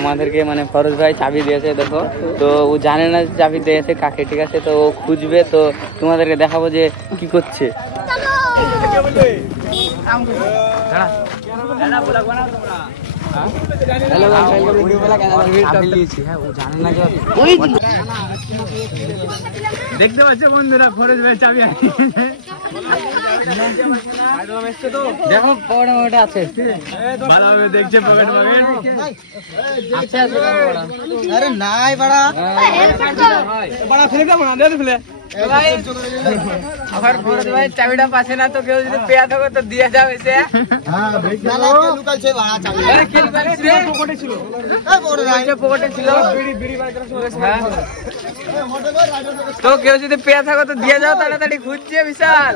আমাদেরকে মানে ফরজ ভাই চাবি দিয়েছে, দেখো তো ও জানে না চাবি দিয়েছে কাকে, ঠিক আছে তো ও খুঁজবে, তো তোমাদেরকে দেখাবো যে কি করছে। দেখতে পাচ্ছ বন্ধুরা, ফরজ ভাই চাবি দেখো পকেটে আছে, ভালোভাবে দেখছে পকেট আছে। আরে নাই বাড়া বাড়া ফেলে দাও না, দে ফেলে ভাই। আবার ফরজ ভাই চাবিটা পাচ্ছে না, তো কেউ যদি পেয়া থাকো তো দিয়ে যাও এসে। হ্যাঁ না না কে লুকাইছে বাড়া চাবি, আরে কে লুকাইছে? পকেটে ছিল, এই বড় ভাই পকেটে ছিল, বিড়ি বার করার সময়। হ্যাঁ তো কেউ যদি পেয়া থাকো তো দিয়ে যাও, তাড়াতাড়ি খুঁজছে বিশাল।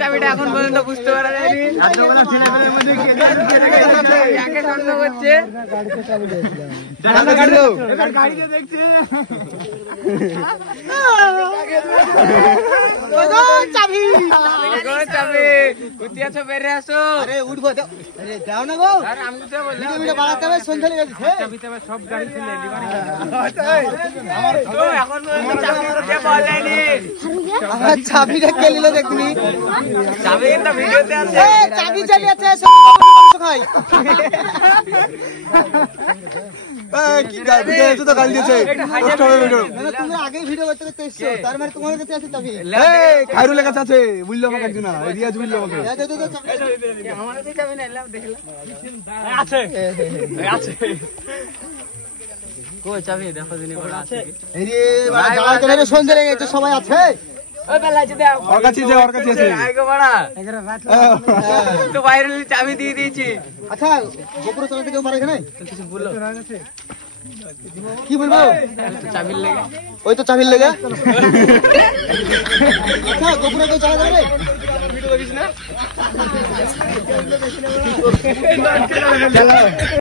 চাবিটা এখন পর্যন্ত বুঝতে পারা যায়নি, করছে চাবি উঠে আসো, বেড়ে আসো। আরে উঠবো যাও না গো, আমি তো বললাম বাড়াতে হবে, সন্ধ্যা লেগে গেছে। সব গাড়ি ছিল এখন চাবিটা কে নিল দেখুনি, চাবি কিন্তু ভিডিওতে আছে, চাবি চালিয়েছে খাই কি তো গাল দিয়েছে। তোমরা আগেই ভিডিও করতে করতে এসছো, তার মানে তোমাদের কাছে আছে চাবি। খায়রুলের কাছে আছে, বুঝলো আমাকে একজন না, রিয়াজ বুঝলো আমাকে। আমাদের চাবি না এলাম, দেখলাম আছে আছে কই চাবি দেখো দিনে বড় আছে। এই রে বাড়া যাওয়ার জন্য সন্ধ্যা লেগে গেছে, সবাই আছে। ওই বেলা আছে দাও, ওর কাছে আছে আইগো বাড়া তো বাইরে চাবি দিয়ে দিয়েছি। আচ্ছা গোপুর চালাতে কেউ পারে এখানে কিছু বললো, কি বলবো? চাবির লেগে, ওই তো চাবির লেগে। আচ্ছা গোপুরে কেউ চালা যাবে ভিডিও দেখিস না।